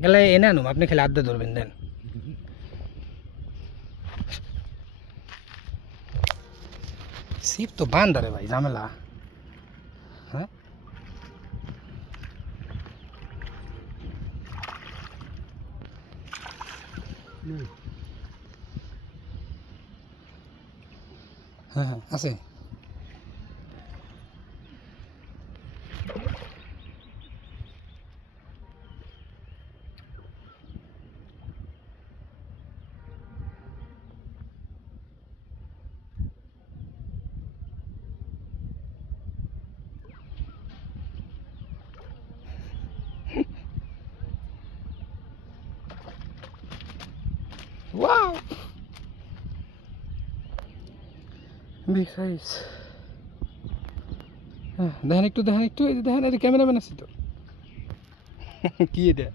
খেলা এনে আনুম, আপনি খেলে আড্ডা ধরবেন দেন। ছিপ তো বান্দারে ভাই, ঝামেলা। হ্যাঁ হ্যাঁ হ্যাঁ আছে। Wow, big size. দেখেন একটু, দেখেন একটু, এই যে দেখেন, এই যে ক্যামেরাম্যান আছে তো। কি এটা?